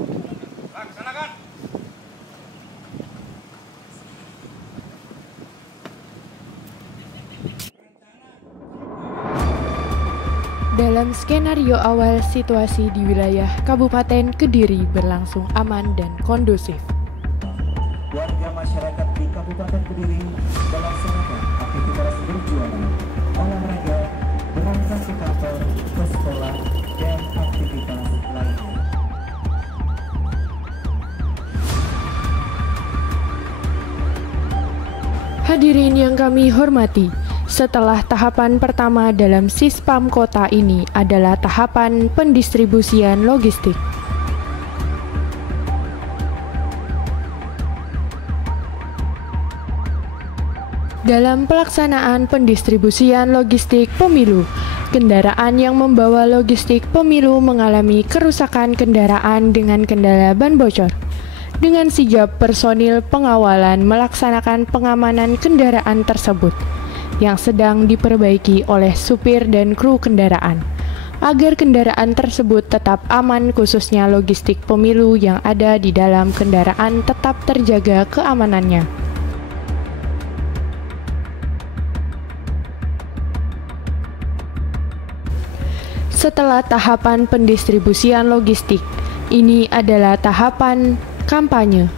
Laksanakan. Dalam skenario awal, situasi di wilayah Kabupaten Kediri berlangsung aman dan kondusif. Warga masyarakat di Kabupaten Kediri melaksanakan aktivitas berjualan, olahraga, berangkat ke kantor, ke sekolah, dan aktivitas lainnya. Hadirin yang kami hormati, setelah tahapan pertama dalam Sispam Kota ini adalah tahapan pendistribusian logistik. Dalam pelaksanaan pendistribusian logistik pemilu, kendaraan yang membawa logistik pemilu mengalami kerusakan kendaraan dengan kendala ban bocor. Dengan sigap personil pengawalan melaksanakan pengamanan kendaraan tersebut yang sedang diperbaiki oleh supir dan kru kendaraan, agar kendaraan tersebut tetap aman, khususnya logistik pemilu yang ada di dalam kendaraan tetap terjaga keamanannya. Setelah tahapan pendistribusian logistik, ini adalah tahapan kampanye.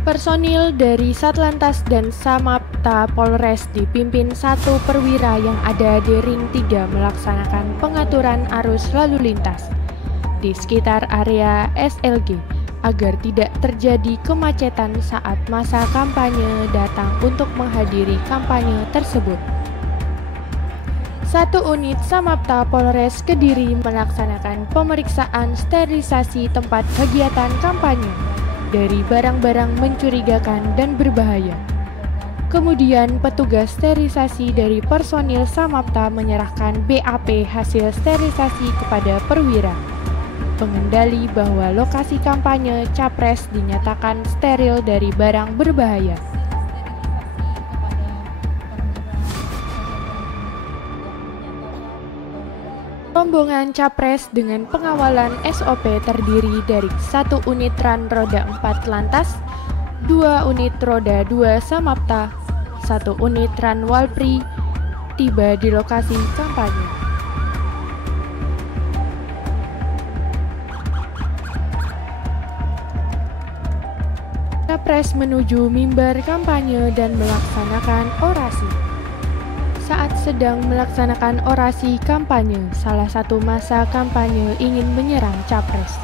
Personil dari Satlantas dan Samapta Polres dipimpin satu perwira yang ada di Ring 3 melaksanakan pengaturan arus lalu lintas di sekitar area SLG agar tidak terjadi kemacetan saat masa kampanye datang untuk menghadiri kampanye tersebut. Satu unit Samapta Polres Kediri melaksanakan pemeriksaan sterilisasi tempat kegiatan kampanye dari barang-barang mencurigakan dan berbahaya. Kemudian petugas sterilisasi dari personil Samapta menyerahkan BAP hasil sterilisasi kepada perwira pengendali bahwa lokasi kampanye capres dinyatakan steril dari barang berbahaya. Rombongan capres dengan pengawalan SOP terdiri dari 1 unit ran roda 4 Lantas, 2 unit roda 2 Samapta, 1 unit ran Walpri, tiba di lokasi kampanye. Capres menuju mimbar kampanye dan melaksanakan orasi. Saat sedang melaksanakan orasi kampanye, salah satu masa kampanye ingin menyerang capres.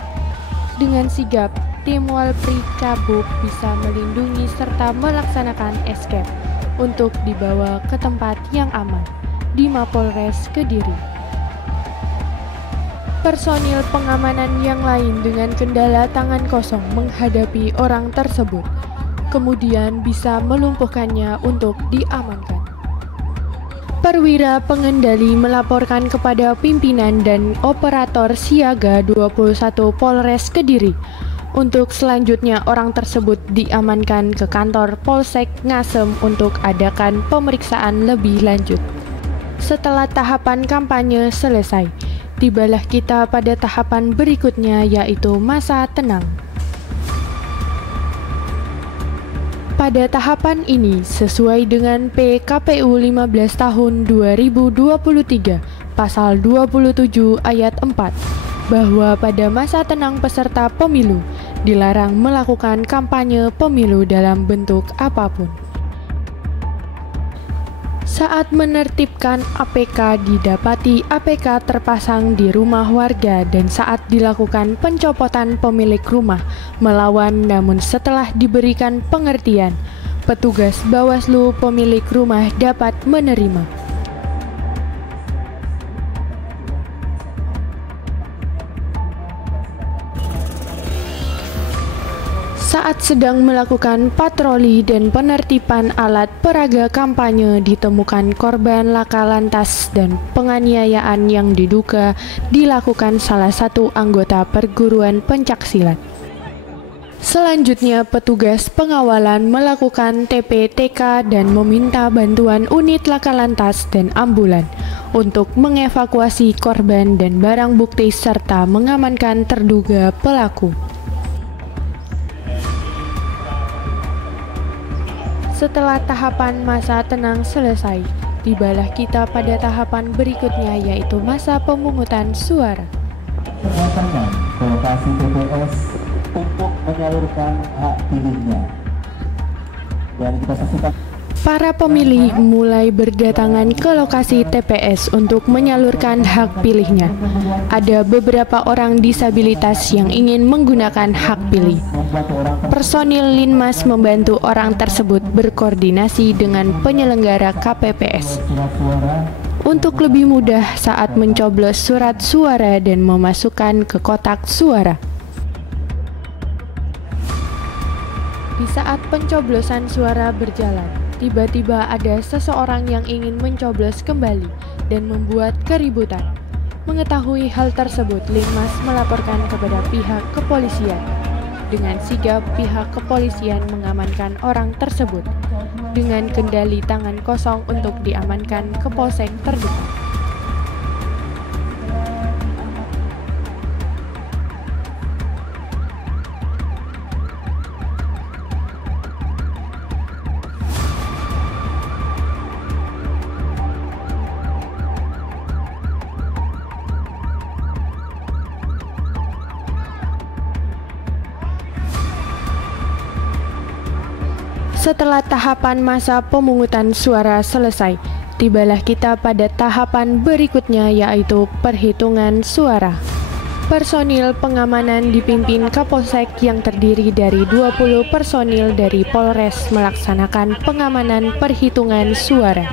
Dengan sigap, tim Walpri Cabuk bisa melindungi serta melaksanakan escape untuk dibawa ke tempat yang aman di Mapolres Kediri. Personil pengamanan yang lain dengan kendala tangan kosong menghadapi orang tersebut, kemudian bisa melumpuhkannya untuk diamankan. Perwira pengendali melaporkan kepada pimpinan dan operator siaga 21 Polres Kediri untuk selanjutnya orang tersebut diamankan ke kantor Polsek Ngasem untuk adakan pemeriksaan lebih lanjut. Setelah tahapan kampanye selesai, tibalah kita pada tahapan berikutnya, yaitu masa tenang. Pada tahapan ini, sesuai dengan PKPU 15 tahun 2023, pasal 27 ayat 4, bahwa pada masa tenang peserta pemilu dilarang melakukan kampanye pemilu dalam bentuk apapun. Saat menertibkan APK, didapati APK terpasang di rumah warga dan saat dilakukan pencopotan pemilik rumah melawan, namun setelah diberikan pengertian, petugas Bawaslu pemilik rumah dapat menerima. Saat sedang melakukan patroli dan penertiban alat peraga kampanye, ditemukan korban laka lantas dan penganiayaan yang diduga dilakukan salah satu anggota perguruan pencaksilat. Selanjutnya, petugas pengawalan melakukan TP/TK dan meminta bantuan unit laka lantas dan ambulan untuk mengevakuasi korban dan barang bukti serta mengamankan terduga pelaku. Setelah tahapan masa tenang selesai, tibalah kita pada tahapan berikutnya, yaitu masa pemungutan suara. Kedatangan ke lokasi TPS untuk menyalurkan hak pilihnya. Dan kita saksikan Para pemilih mulai berdatangan ke lokasi TPS untuk menyalurkan hak pilihnya. Ada beberapa orang disabilitas yang ingin menggunakan hak pilih. Personil Linmas membantu orang tersebut berkoordinasi dengan penyelenggara KPPS untuk lebih mudah saat mencoblos surat suara dan memasukkan ke kotak suara. Di saat pencoblosan suara berjalan, tiba-tiba ada seseorang yang ingin mencoblos kembali dan membuat keributan. Mengetahui hal tersebut, Linmas melaporkan kepada pihak kepolisian. Dengan sigap, pihak kepolisian mengamankan orang tersebut dengan kendali tangan kosong untuk diamankan ke polsek terdekat. Setelah tahapan masa pemungutan suara selesai, tibalah kita pada tahapan berikutnya, yaitu perhitungan suara. Personil pengamanan dipimpin Kapolsek yang terdiri dari 20 personil dari Polres melaksanakan pengamanan perhitungan suara.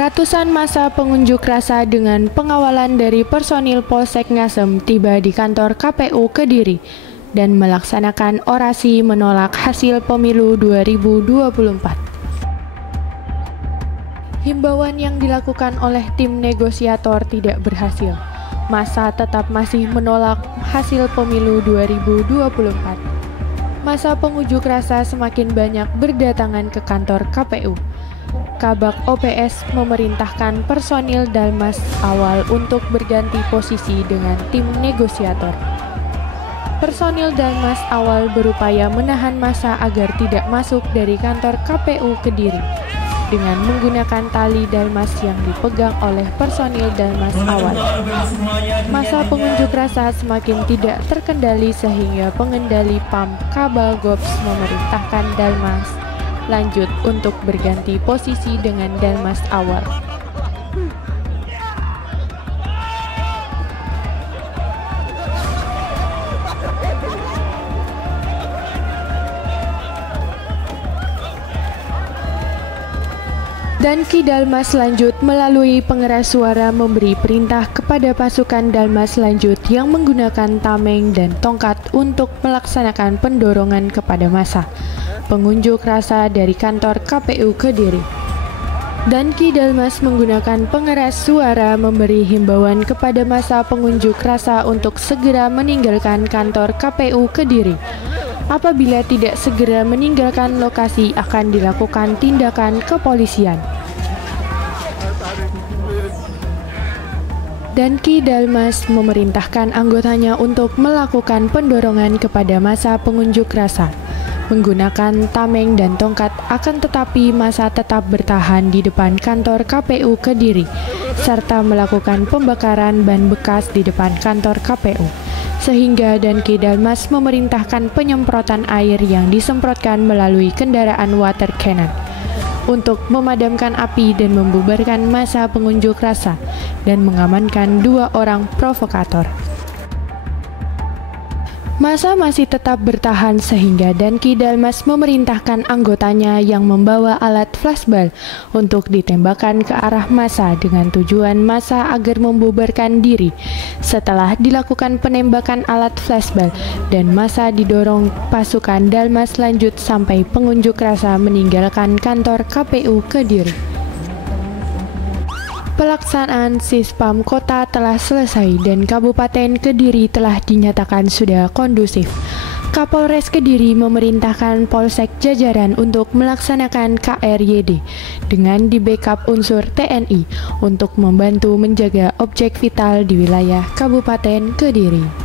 Ratusan massa pengunjuk rasa dengan pengawalan dari personil Polsek Ngasem tiba di kantor KPU Kediri dan melaksanakan orasi menolak hasil pemilu 2024. Himbauan yang dilakukan oleh tim negosiator tidak berhasil. Massa tetap masih menolak hasil pemilu 2024. Massa pengunjuk rasa semakin banyak berdatangan ke kantor KPU. Kabak OPS memerintahkan personil Dalmas awal untuk berganti posisi dengan tim negosiator. Personil Dalmas awal berupaya menahan massa agar tidak masuk dari kantor KPU Kediri dengan menggunakan tali Dalmas yang dipegang oleh personil Dalmas awal. Massa pengunjuk rasa semakin tidak terkendali sehingga pengendali PAM Kabal Gops memerintahkan Dalmas lanjut untuk berganti posisi dengan Dalmas awal. Dan Ki Dalmas lanjut melalui pengeras suara memberi perintah kepada pasukan Dalmas lanjut yang menggunakan tameng dan tongkat untuk melaksanakan pendorongan kepada massa pengunjuk rasa dari kantor KPU Kediri. Dan Ki Dalmas menggunakan pengeras suara memberi himbauan kepada massa pengunjuk rasa untuk segera meninggalkan kantor KPU Kediri. Apabila tidak segera meninggalkan lokasi akan dilakukan tindakan kepolisian. Dan Ki Dalmas memerintahkan anggotanya untuk melakukan pendorongan kepada massa pengunjuk rasa menggunakan tameng dan tongkat, akan tetapi massa tetap bertahan di depan kantor KPU Kediri serta melakukan pembakaran ban bekas di depan kantor KPU. Sehingga Dan Ki Dalmas memerintahkan penyemprotan air yang disemprotkan melalui kendaraan water cannon untuk memadamkan api dan membubarkan massa pengunjuk rasa dan mengamankan 2 orang provokator. Massa masih tetap bertahan sehingga Dan Ki Dalmas memerintahkan anggotanya yang membawa alat flashball untuk ditembakkan ke arah massa dengan tujuan massa agar membubarkan diri. Setelah dilakukan penembakan alat flashball dan massa didorong pasukan Dalmas lanjut sampai pengunjuk rasa meninggalkan kantor KPU Kediri. Pelaksanaan Sispam Kota telah selesai dan Kabupaten Kediri telah dinyatakan sudah kondusif. Kapolres Kediri memerintahkan Polsek jajaran untuk melaksanakan KRYD dengan di-backup unsur TNI untuk membantu menjaga objek vital di wilayah Kabupaten Kediri.